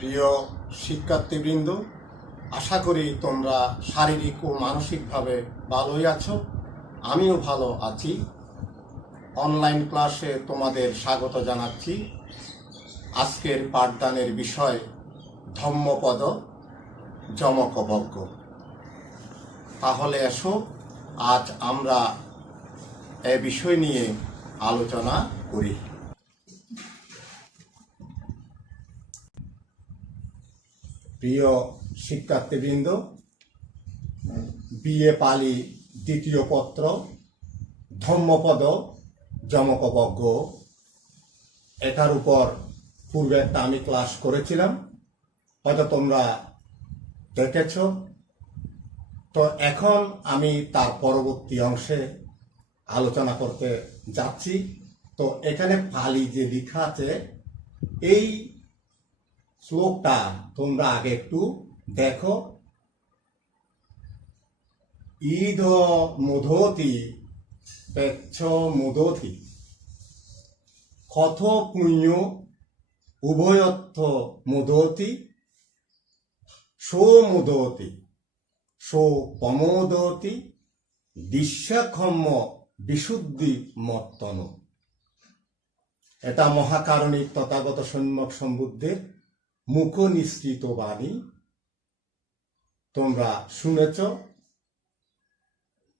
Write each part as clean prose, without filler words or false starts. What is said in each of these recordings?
প্রিয় শিক্ষার্থীবৃন্দ, আশা করি তোমরা শারীরিক ও মানসিকভাবে ভালোই আছো। আমিও ভালো আছি। অনলাইন ক্লাসে তোমাদের স্বাগত জানাচ্ছি। আজকের পাঠদানের বিষয় ধম্মপদ যমকবজ্ঞ। তাহলে এসো আজ আমরা এ বিষয় নিয়ে আলোচনা করি। প্রিয় শিক্ষার্থীবৃন্দ, বিএ পালি দ্বিতীয় পত্র ধম্মপদ যমকবজ্ঞ, এটার উপর পূর্বে একটা আমি ক্লাস করেছিলাম, হয়তো তোমরা দেখেছ। তো এখন আমি তার পরবর্তী অংশে আলোচনা করতে যাচ্ছি। তো এখানে পালি যে লেখা আছে, এই শ্লোকটা তোমরা আগে একটু দেখো। ঈদ মুদোতি পেচ্ছ মুদোতি কথ পুণ্য উভয়ত্থ মুদোতি সো মুদোতি সো পমোদোতি দিশ্যাক্ষম্য বিশুদ্ধি মত্তন। এটা মহাকারণিক তথাগত সম্যক সম্বুদ্ধের মুখ নিঃসৃত বাণী। তোমরা শুনেছ।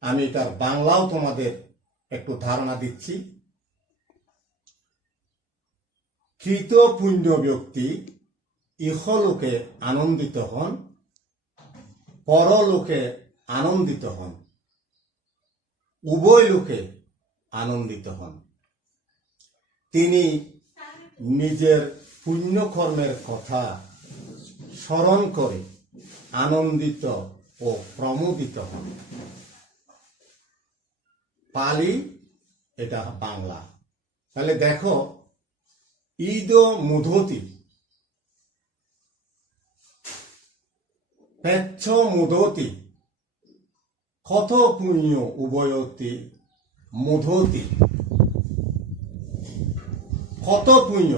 আমি এটার বাংলাও তোমাদের একটু ধারণা দিচ্ছি। কৃত পুণ্য ব্যক্তি ইহলোকে আনন্দিত হন, পরলোকে আনন্দিত হন, উভয় লোকে আনন্দিত হন। তিনি নিজের পুণ্যকর্মের কথা স্মরণ করে আনন্দিত ও প্রমোদিত হন। পালি, এটা বাংলা। তাহলে দেখো, ঈদ মুদোতি পেচ্ছ মুদোতি কথ পুণ্য উভয়তি মুদোতি। কত পুণ্য,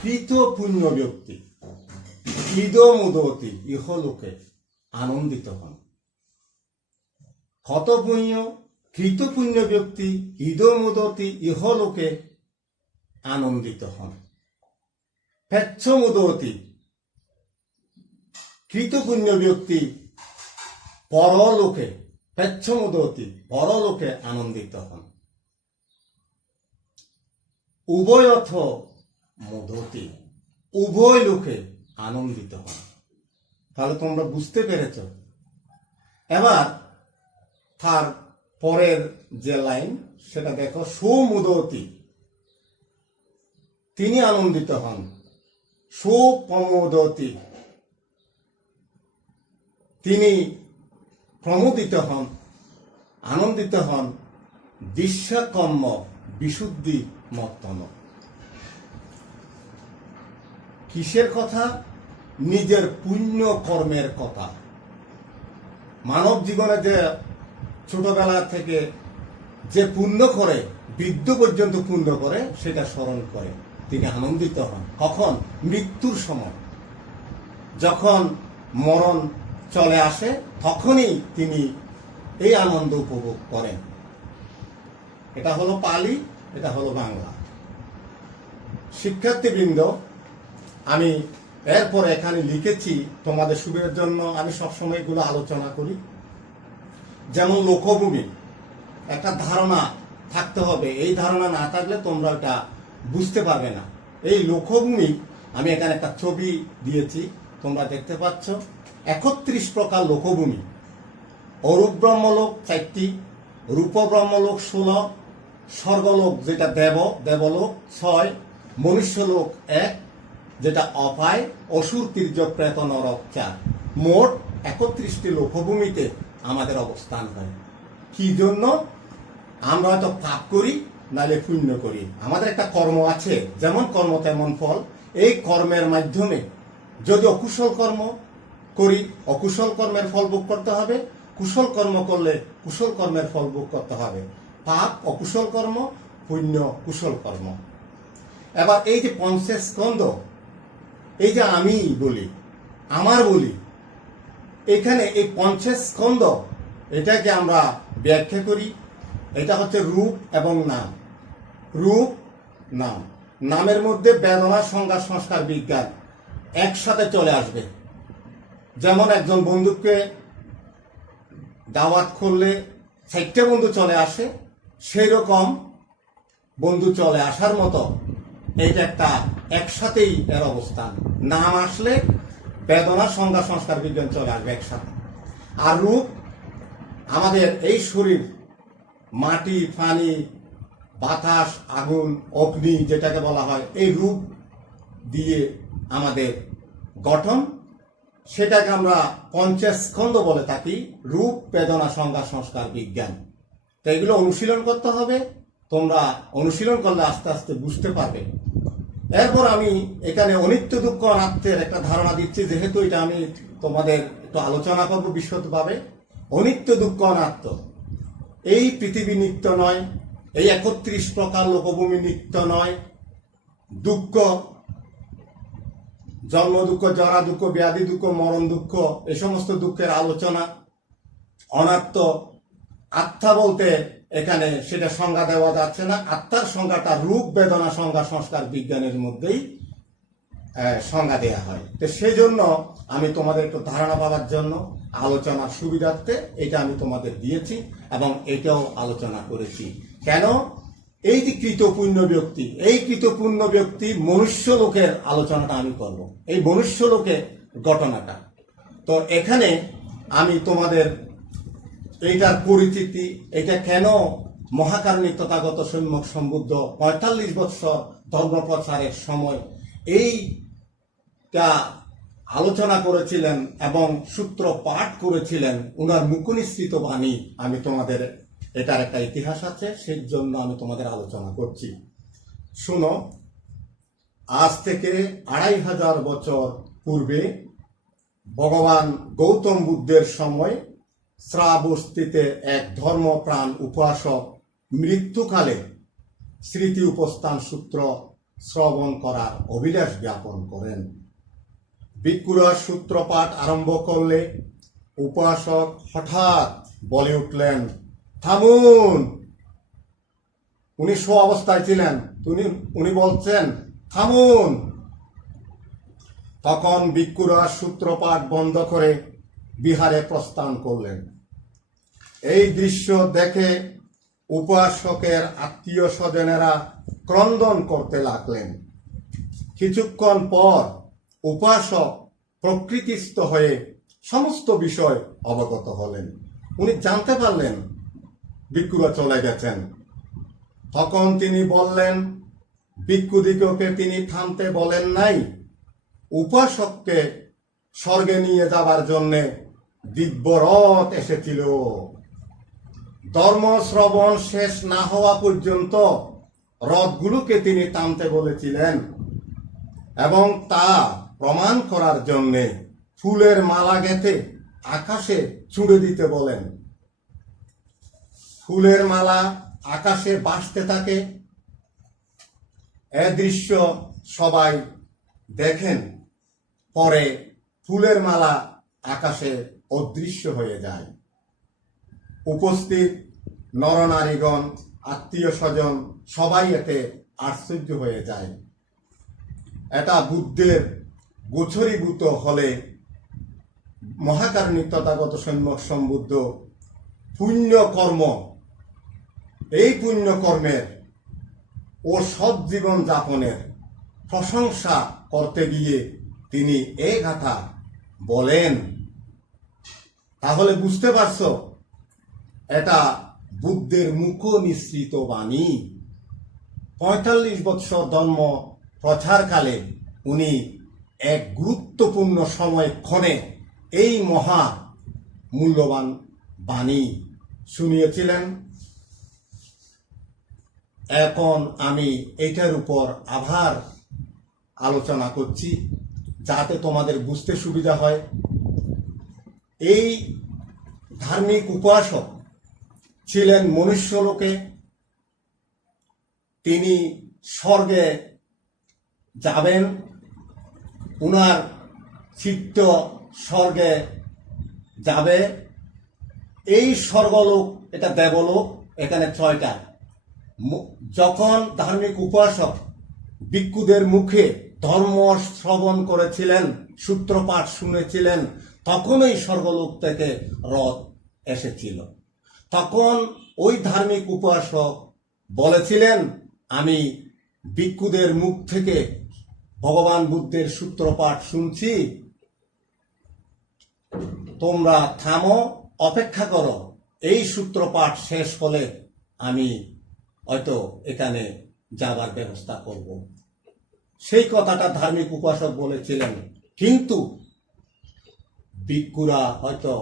কৃত পুণ্য ব্যক্তি ঈদ মুদোতি ইহলোকে আনন্দিত হন। কত পুণ্য কৃত পুণ্য ব্যক্তি ঈদ মুদোতি ইহলোকে আনন্দিত হন। পেচ্ছ মুদোতি কৃত পুণ্য ব্যক্তি পরলোকে, পেচ্ছ মুদোতি পরলোকে আনন্দিত হন। উভয়থ মুদোতি উভয় লোকে আনন্দিত হন। তাহলে তোমরা বুঝতে পেরেছ। এবার তার পরের যে লাইন সেটা দেখো, সুমুদোতি তিনি আনন্দিত হন, সুপ্রমোদতি তিনি প্রমোদিত হন, আনন্দিত হন, দিশ্যাকম্য বিশুদ্ধি মত্তন। কিসের কথা? নিজের পুণ্য কর্মের কথা। মানব জীবনে যে ছোটবেলা থেকে যে পুণ্য করে, বৃদ্ধ পর্যন্ত পুণ্য করে, সেটা স্মরণ করে তিনি আনন্দিত হন। কখন? মৃত্যুর সময়, যখন মরণ চলে আসে, তখনই তিনি এই আনন্দ উপভোগ করেন। এটা হলো পালি, এটা হলো বাংলা। শিক্ষার্থীবৃন্দ, আমি এরপর এখানে লিখেছি তোমাদের সুবিধার জন্য। আমি সবসময় এগুলো আলোচনা করি। যেমন লোকভূমি, একটা ধারণা থাকতে হবে। এই ধারণা না থাকলে তোমরা এটা বুঝতে পারবে না। এই লোকভূমি, আমি এখানে একটা ছবি দিয়েছি, তোমরা দেখতে পাচ্ছ। 31 প্রকার লোকভূমি। অরূপ ব্রহ্মলোক 4টি, রূপ ব্রহ্মলোক 16, স্বর্গলোক যেটা দেবলোক 6, মনুষ্যলোক 1 যেটা অপায়, অসুর তির্যক প্রেত নরক 4। মোট 31টি লোকভূমিতে আমাদের অবস্থান হয়। কি জন্য? আমরা হয়তো পাপ করি, নাহলে পুণ্য করি। আমাদের একটা কর্ম আছে, যেমন কর্ম তেমন ফল। এই কর্মের মাধ্যমে যদি অকুশল কর্ম করি, অকুশল কর্মের ফল ভোগ করতে হবে। কুশল কর্ম করলে কুশল কর্মের ফল ভোগ করতে হবে। পাপ অকুশল কর্ম, পুণ্য কুশল কর্ম। এবার এই যে পঞ্চস্কন্ধ, এই যে আমি বলি, আমার বলি, এখানে এই পঞ্চস্কন্ধ এটাকে আমরা ব্যাখ্যা করি। এটা হচ্ছে রূপ এবং নাম। রূপ, নাম, নামের মধ্যে বেদনা, সংজ্ঞা, সংস্কার, বিজ্ঞান একসাথে চলে আসবে। যেমন একজন বন্ধুকে দাওয়াত করলে 4টে বন্ধু চলে আসে, সেই রকম বন্ধু চলে আসার মতো এইটা একটা একসাথেই এর অবস্থান। নাম আসলে বেদনা, সংজ্ঞা, সংস্কার, বিজ্ঞান চলে আসবে একসাথে। আর রূপ, আমাদের এই শরীর, মাটি, পানি, বাতাস, আগুন, অগ্নি যেটাকে বলা হয়, এই রূপ দিয়ে আমাদের গঠন, সেটাকে আমরা পঞ্চস্কন্ধ বলে থাকি। রূপ, বেদনা, সংজ্ঞা, সংস্কার, বিজ্ঞান। তো এগুলো অনুশীলন করতে হবে। তোমরা অনুশীলন করলে আস্তে আস্তে বুঝতে পারবে। এরপর আমি এখানে অনিত্য দুঃখ অনাত্মের একটা ধারণা দিচ্ছি, যেহেতু এটা আমি তোমাদের একটু আলোচনা করবো বিশদভাবে। অনিত্য দুঃখ অনাত্ম, এই পৃথিবী নিত্য নয়, এই 31 প্রকার লোকভূমি নিত্য নয়। দুঃখ, জন্ম দুঃখ, জরা দুঃখ, ব্যাধি দুঃখ, মরণ দুঃখ, এই সমস্ত দুঃখের আলোচনা। অনাত্ম, আত্মা বলতে এখানে সেটা সংজ্ঞা দেওয়া যাচ্ছে না। আত্মার সংজ্ঞাটা রূপ, বেদনা, সংজ্ঞা, সংস্কার, বিজ্ঞানের মধ্যেই সংজ্ঞা দেয়া হয়। তো সেই জন্য আমি তোমাদের একটু ধারণা পাওয়ার জন্য আলোচনার সুবিধার্থে এটা আমি তোমাদের দিয়েছি এবং এটাও আলোচনা করেছি। কেন? এই যে কৃতপুণ্য ব্যক্তি, এই কৃতপুণ্য ব্যক্তি মনুষ্য লোকের আলোচনাটা আমি করব, এই মনুষ্য লোকের ঘটনাটা। তো এখানে আমি তোমাদের এইটার পরিচিতি, এটা কেন মহাকারণিক তথাগত সম্যক সম্বুদ্ধ 45 বৎসর ধর্ম প্রচারের সময় এইটা আলোচনা করেছিলেন এবং সূত্র পাঠ করেছিলেন, উনার মুখনিসৃত বাণী আমি তোমাদের, এটার একটা ইতিহাস আছে, সেই জন্য আমি তোমাদের আলোচনা করছি। শুনো, আজ থেকে 2500 বছর পূর্বে ভগবান গৌতম বুদ্ধের সময় শ্রাবস্তিতে এক ধর্মপ্রাণ উপাসক মৃত্যুকালে স্মৃতি উপস্থান সূত্র শ্রবণ করার অভিলাষ জ্ঞাপন করেন। ভিক্ষুরা সূত্রপাঠ আরম্ভ করলে উপাসক হঠাৎ বলে উঠলেন, থামুন। উনি স্ব অবস্থায় ছিলেন, উনি বলছেন থামুন। তখন ভিক্ষুরা সূত্রপাঠ বন্ধ করে বিহারে প্রস্থান করলেন। এই দৃশ্য দেখে উপাসকের আত্মীয় স্বজনেরা ক্রন্দন করতে লাগলেন। কিছুক্ষণ পর উপাসক প্রকৃতিস্থ হয়ে সমস্ত বিষয় অবগত হলেন। উনি জানতে পারলেন ভিক্ষুরা চলে গেছেন। তখন তিনি বললেন, ভিক্ষুদিগকে তিনি থামতে বলেন নাই। উপাসককে স্বর্গে নিয়ে যাবার জন্যে দিব্যরথ এসেছিল। ধর্ম শ্রবণ শেষ না হওয়া পর্যন্ত রথগুলোকে তিনি টানতে বলেছিলেন এবং তা প্রমাণ করার জন্যে ফুলের মালা গেঁথে আকাশে ছুঁড়ে দিতে বলেন। ফুলের মালা আকাশে ভাসতে থাকে। এ দৃশ্য সবাই দেখেন। পরে ফুলের মালা আকাশে অদৃশ্য হয়ে যায়। উপস্থিত নরনারীগণ, আত্মীয় স্বজন সবাই এতে আশ্চর্য হয়ে যায়। এটা বুদ্ধের গোচরীভূত হলে মহাকারণিক তথাগত সম্যক সম্বুদ্ধ পুণ্যকর্ম, এই পুণ্যকর্মের ও সৎ জীবন যাপনের প্রশংসা করতে গিয়ে তিনি এই কথা বলেন। তাহলে বুঝতে পারছো, এটা বুদ্ধের মুখ নিঃসৃত বাণী। 45 বৎসর ধর্ম প্রচারকালে উনি এক গুরুত্বপূর্ণ সময়ক্ষণে এই মহা মূল্যবান বাণী শুনিয়েছিলেন। এখন আমি এটার উপর আবার আলোচনা করছি যাতে তোমাদের বুঝতে সুবিধা হয়। এই ধার্মিক উপাসক ছিলেন মনুষ্যলোকে। তিনি স্বর্গে যাবেন, উনার চিত্ত স্বর্গে যাবে। এই স্বর্গলোক এটা দেবলোক, এখানে 6টা। যখন ধার্মিক উপাসক ভিক্ষুদের মুখে ধর্ম শ্রবণ করেছিলেন, সূত্রপাঠ শুনেছিলেন, তখনই স্বর্গলোক থেকে রথ এসেছিল। তখন ওই ধার্মিক উপাসক বলেছিলেন, আমি ভিক্ষুদের মুখ থেকে ভগবান বুদ্ধের সূত্রপাঠ শুনছি, তোমরা থামো, অপেক্ষা করো, এই সূত্রপাঠ শেষ হলে আমি হয়তো এখানে যাবার ব্যবস্থা করব। সেই কথাটা ধার্মিক উপাসক বলেছিলেন, কিন্তু ভিক্ষুরা হয়তো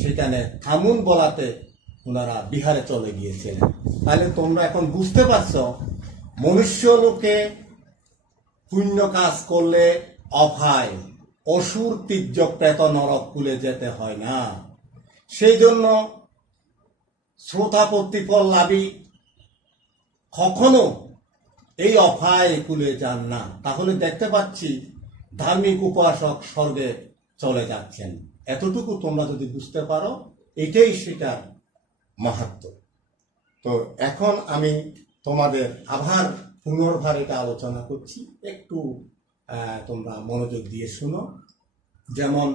সেখানে থামুন বলাতে ওনারা বিহারে চলে গিয়েছিলেন। তাহলে তোমরা এখন বুঝতে পারছ, মনুষ্য লোকে পুণ্য কাজ করলে অভয়, অসুর তির্যক প্রেত নরক কুলে যেতে হয় না। সেই জন্য শ্রোতা প্রতিফল লাভী কখনো এই অভয় কুলে যান না। তাহলে দেখতে পাচ্ছি ধার্মিক উপাসক স্বর্গে চলে যাচ্ছেন। এতটুকু তোমরা যদি বুঝতে পারো, এটাই সেটার মাহাত্ম্য। তো এখন আমি তোমাদের আবার পুনর্বার এটা আলোচনা করছি, একটু তোমরা মনোযোগ দিয়ে শুনো। যেমন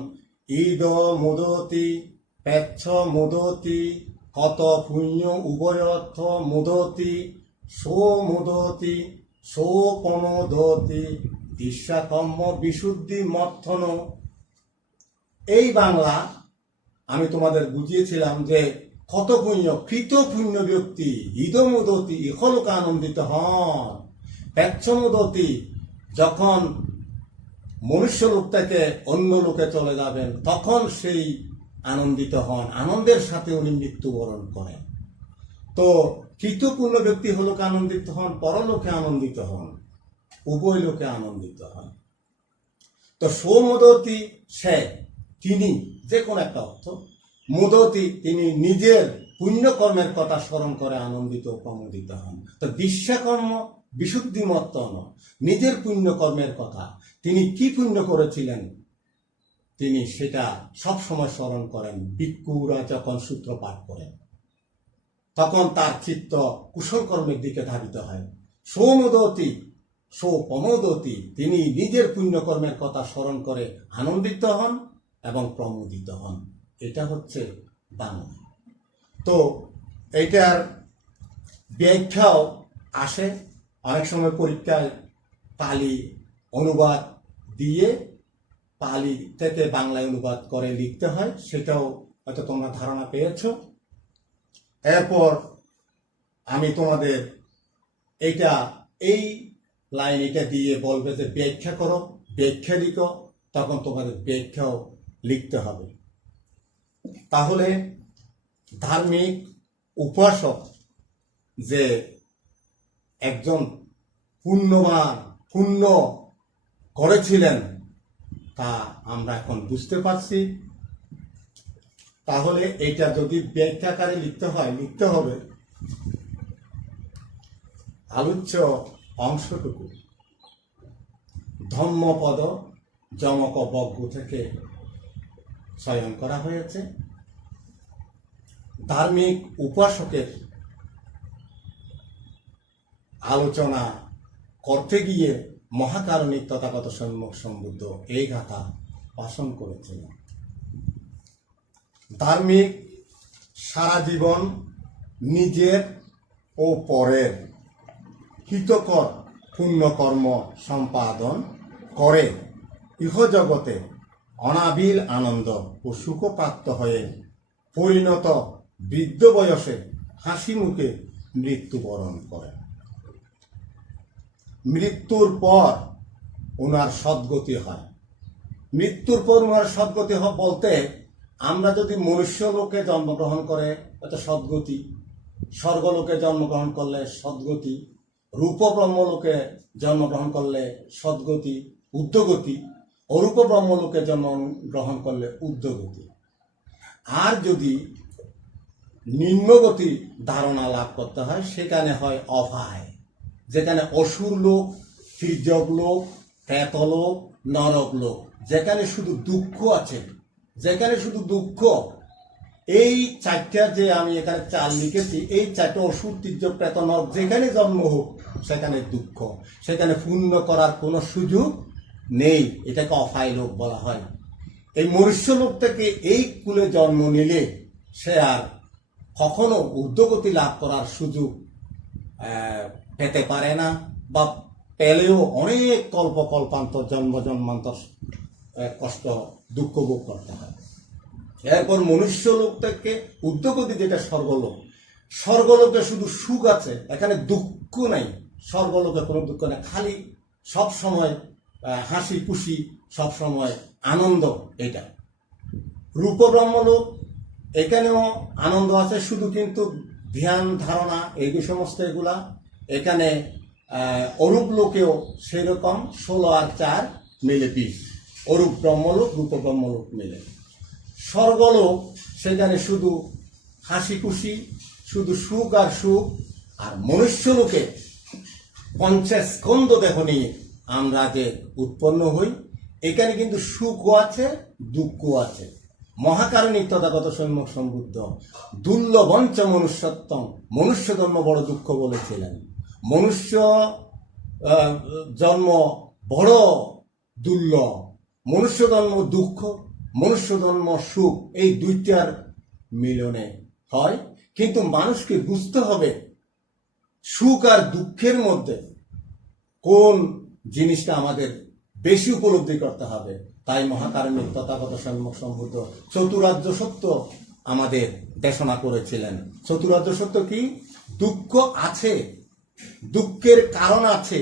ঈদ মোদতি, পেচ্ছ মোদতি, কত পুণ্য উভয়র্থ মোদতি, সো মোদতি, সো প্রমোদতি, দিশাকম্ম বিশুদ্ধি মথন। এই বাংলা আমি তোমাদের বুঝিয়েছিলাম যে কত পুণ্য, কৃত পুণ্য ব্যক্তি ঈদমোদতি ইহলোকে আনন্দিত হন। পেচ্ছমোদতি, যখন মনুষ্য লোক থেকে অন্য লোকে চলে যাবেন তখন সেই আনন্দিত হন, আনন্দের সাথে উনি মৃত্যুবরণ করেন। তো কৃত পুণ্য ব্যক্তি হলোকে আনন্দিত হন, পরলোকে আনন্দিত হন, উভয় লোকে আনন্দিত হন। তো সোমোদতি, সে তিনি, যে কোনো একটা অর্থ। মোদতি, তিনি নিজের পুণ্যকর্মের কথা স্মরণ করে আনন্দিত প্রমোদিত হন। তো দিশাকর্ম বিশুদ্ধিমত্ত, নিজের পুণ্যকর্মের কথা, তিনি কি পুণ্য করেছিলেন তিনি সেটা সব সময় স্মরণ করেন। ভিক্ষুরা যখন সূত্রপাঠ করেন তখন তার চিত্ত কুশল কর্মের দিকে ধাবিত হয়। সৌমোদতি, সৌপমোদতি, তিনি নিজের পুণ্যকর্মের কথা স্মরণ করে আনন্দিত হন এবং প্রমোদিত হন। এটা হচ্ছে বাংলা। তো এইটার ব্যাখ্যাও আসে অনেক সময় পরীক্ষায়, পালি অনুবাদ দিয়ে পালি থেকে বাংলায় অনুবাদ করে লিখতে হয়, সেটাও হয়তো তোমরা ধারণা পেয়েছ। এরপর আমি তোমাদের এই লাইন এটা দিয়ে বলবে যে ব্যাখ্যা করো, ব্যাখ্যা লিখো, তখন তোমাদের ব্যাখ্যাও লিখতে হবে। তাহলে ধার্মিক উপাসক যে একজন পুণ্যবান, পুণ্য করেছিলেন তা আমরা এখন বুঝতে পারছি। তাহলে এটা যদি ব্যাখ্যাকারে লিখতে হবে আলোচ্য অংশটুকু ধম্মপদ যমক বজ্ঞ থেকে চয়ন করা হয়েছে। ধার্মিক উপাসকের আলোচনা করতে গিয়ে মহাকারণিক তথাগত সম্যক সম্বুদ্ধ এই গাথা ভাষণ করেছিলেন। ধার্মিক সারা জীবন নিজের ও পরের হিতকর পুণ্যকর্ম সম্পাদন করে ইহজগতে অনাবিল আনন্দ ও সুখপ্রাপ্ত হয়ে পরিণত বৃদ্ধ বয়সে হাসি মুখে মৃত্যুবরণ করেন। মৃত্যুর পর ওনার সদ্গতি হয়। মৃত্যুর পর ওনার সদ্গতি হয় বলতে, আমরা যদি মনুষ্য লোকে জন্মগ্রহণ করে এটা সদ্গতি, স্বর্গলোকে জন্মগ্রহণ করলে সদ্গতি, রূপ ব্রহ্মলোকে জন্মগ্রহণ করলে সদ্গতি ঊর্ধ্বগতি, অরূপ ব্রহ্মলোকে জন্মগ্রহণ করলে ঊর্ধ্বগতি। আর যদি নিম্নগতি ধারণা লাভ করতে হয় সেখানে হয় অভয়, যেখানে অসুর লোক, তির্যক লোক, প্রেতলোক, নরক লোক, যেখানে শুধু দুঃখ আছে, যেখানে শুধু দুঃখ। এই চারটা যে আমি এখানে চাল লিখেছি, এই চারটা অসুর তীর্যপ্রেত নরক, যেখানে জন্ম হোক সেখানে দুঃখ, সেখানে পুণ্য করার কোনো সুযোগ নেই। এটাকে অফাই লোক বলা হয়। এই মনুষ্য লোক থেকে এই কুলে জন্ম নিলে সে আর কখনো ঊর্ধ্বগতি লাভ করার সুযোগ পেতে পারে না, বা পেলেও অনেক কল্পান্তর জন্ম জন্মান্তর কষ্ট দুঃখ ভোগ করতে হয়। এরপর মনুষ্য লোক থেকে ঊর্ধ্বগতি যেটা স্বর্গলোক, স্বর্গলোকে শুধু সুখ আছে, এখানে দুঃখ নাই। স্বর্গলোকে কোনো দুঃখ নেই, খালি সব সময় হাসি খুশি, সব সময় আনন্দ। এটা রূপব্রহ্মলোক, এখানেও আনন্দ আছে, শুধু কিন্তু ধ্যান ধারণা এই সমস্ত এগুলা। এখানে অরূপ লোকেও সেই রকম 16 আর 4 মিলে 20, অরূপ ব্রহ্মলোক রূপ ব্রহ্মলোক মিলে। স্বর্গলোক, সেখানে শুধু হাসি খুশি, শুধু সুখ আর সুখ। আর মনুষ্য লোকে পঞ্চস্কন্দ দেহ নিয়ে আমরা যে উৎপন্ন হই, এখানে কিন্তু সুখও আছে দুঃখও আছে। মহাকারণিক তথাগত সম্যক সম্বুদ্ধ দুর্লভঞ্চ মনুষ্যত্বম, মনুষ্য জন্ম বড় দুঃখ বলেছিলেন। মনুষ্য জন্ম বড় দুর্লভ, মনুষ্য জন্ম দুঃখ, মনুষ্য জন্ম সুখ, এই দুইটার মিলনে হয়। কিন্তু মানুষকে বুঝতে হবে সুখ আর দুঃখের মধ্যে কোন জিনিসটা আমাদের বেশি উপলব্ধি করতে হবে। তাই মহাকারণিক তথাগত সম্যক সম্বুদ্ধ চতুরার্য সত্য আমাদের দেশনা করেছিলেন। চতুরার্য সত্য কি? দুঃখ আছে, দুঃখের কারণ আছে।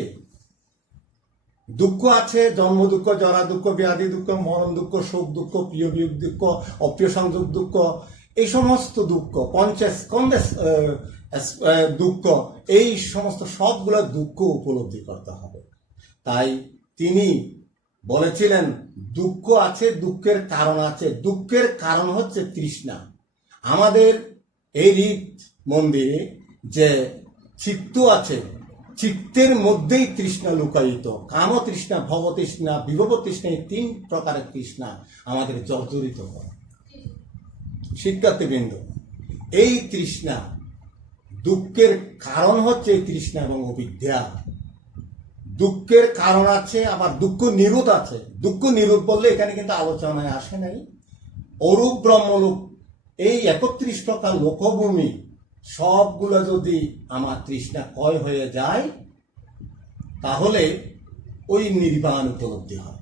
দুঃখ আছে, জন্ম দুঃখ, জরা দুঃখ, ব্যাধি দুঃখ, মরণ দুঃখ, শোক দুঃখ, প্রিয় বিয়োগ দুঃখ, অপ্রিয় সংযোগ দুঃখ, এই সমস্ত দুঃখ, পঞ্চস্কন্ধের দুঃখ, এই সমস্ত সবগুলো দুঃখ উপলব্ধি করতে হবে। তাই তিনি বলেছিলেন দুঃখ আছে, দুঃখের কারণ আছে। দুঃখের কারণ হচ্ছে তৃষ্ণা। আমাদের এই হৃদ মন্দিরে যে চিত্ত আছে, চিত্তের মধ্যেই তৃষ্ণা লুকায়িত। কাম তৃষ্ণা, ভব তৃষ্ণা, বিভব তৃষ্ণা, এই 3 প্রকারের তৃষ্ণা আমাদের জর্জরিত করে। শিক্ষার্থীবৃন্দ, এই তৃষ্ণা, দুঃখের কারণ হচ্ছে এই তৃষ্ণা এবং অবিদ্যা। দুঃখের কারণ আছে, আবার দুঃখ নিরোধ আছে। দুঃখ নিরোধ বললে এখানে কিন্তু আলোচনায় আসে নাই। অরূপ ব্রহ্মলোক, এই 31 প্রকার লোকভূমি, সবগুলো যদি আমার তৃষ্ণা ক্ষয় হয়ে যায়, তাহলে ওই নির্বাণ উপলব্ধি হয়।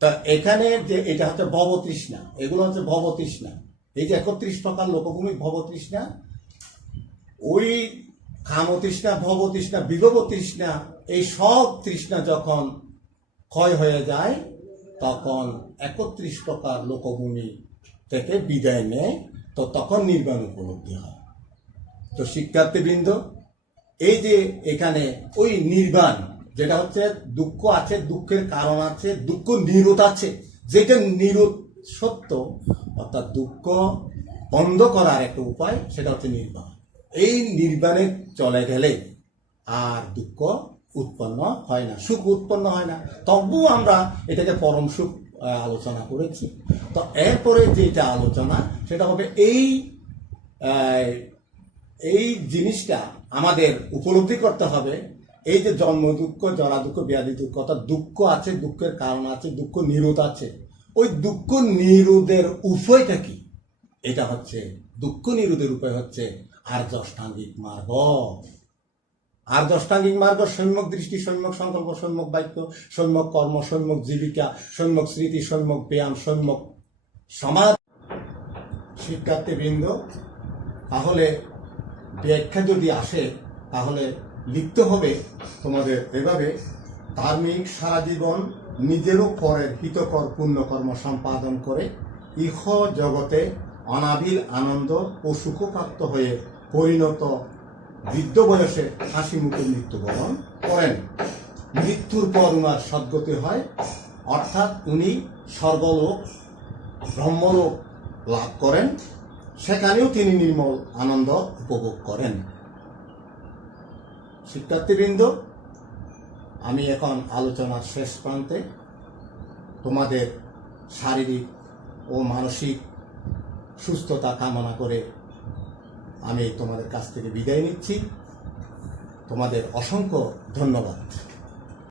তা এখানে যে এটা হচ্ছে ভব তৃষ্ণা, এগুলো হচ্ছে ভব তৃষ্ণা। এই যে 31 প্রকার লোকভূমি ভব তৃষ্ণা, ওই কাম তৃষ্ণা, ভব তৃষ্ণা, বিভব তৃষ্ণা, এই সব তৃষ্ণা যখন ক্ষয় হয়ে যায়, তখন 31 প্রকার লোকভূমি থেকে বিদায় নেয়, তো তখন নির্বাণ উপলব্ধি হয়। তো শিক্ষার্থীবৃন্দ, এই যে এখানে ওই নির্বাণ, যেটা হচ্ছে দুঃখ আছে, দুঃখের কারণ আছে, দুঃখ নিরোধ আছে, যেটা নিরোধ সত্য, অর্থাৎ দুঃখ বন্ধ করার একটা উপায়, সেটা হচ্ছে নির্বাণ। এই নির্বাণে চলে গেলে আর দুঃখ উৎপন্ন হয় না, সুখ উৎপন্ন হয় না। তবুও আমরা এটাকে পরম সুখ আলোচনা করেছি। তো এরপরে যেটা আলোচনা, সেটা হবে এই জিনিসটা আমাদের উপলব্ধি করতে হবে। এই যে জন্ম দুঃখ, জরা দুঃখ, ব্যাধি দুঃখ, অর্থাৎ দুঃখ আছে, দুঃখের কারণ আছে, দুঃখ নিরোধ আছে। ওই দুঃখ নিরোধের উপায়টা কি? এটা হচ্ছে, দুঃখ নিরোধের উপায় হচ্ছে আর্য অষ্টাঙ্গিক মার্গ। আর্য অষ্টাঙ্গিক মার্গ সম্যক দৃষ্টি, সম্যক সংকল্প, সম্যক বাক্য, সম্যক কর্ম, সম্যক জীবিকা, সম্যক স্মৃতি, সম্যক ব্যায়াম, সম্যক সমাজ। শিক্ষার্থীবৃন্দ, তাহলে ব্যাখ্যা যদি আসে, তাহলে লিখতে হবে তোমাদের এভাবে: ধার্মিক সারা জীবন নিজেরও পরের হিতকর পুণ্যকর্ম সম্পাদন করে ইহ জগতে অনাবিল আনন্দ ও সুখপ্রাপ্ত হয়ে পরিণত বৃদ্ধ বয়সে হাসি মুখে মৃত্যুবরণ করেন। মৃত্যুর পর উনার সদ্গতি হয়, অর্থাৎ উনি স্বর্গলোক, ব্রহ্মলোক লাভ করেন। সেখানেও তিনি নির্মল আনন্দ উপভোগ করেন। শিক্ষার্থীবৃন্দ, আমি এখন আলোচনার শেষ প্রান্তে। তোমাদের শারীরিক ও মানসিক সুস্থতা কামনা করে আমি তোমাদের কাছ থেকে বিদায় নিচ্ছি। তোমাদের অসংখ্য ধন্যবাদ।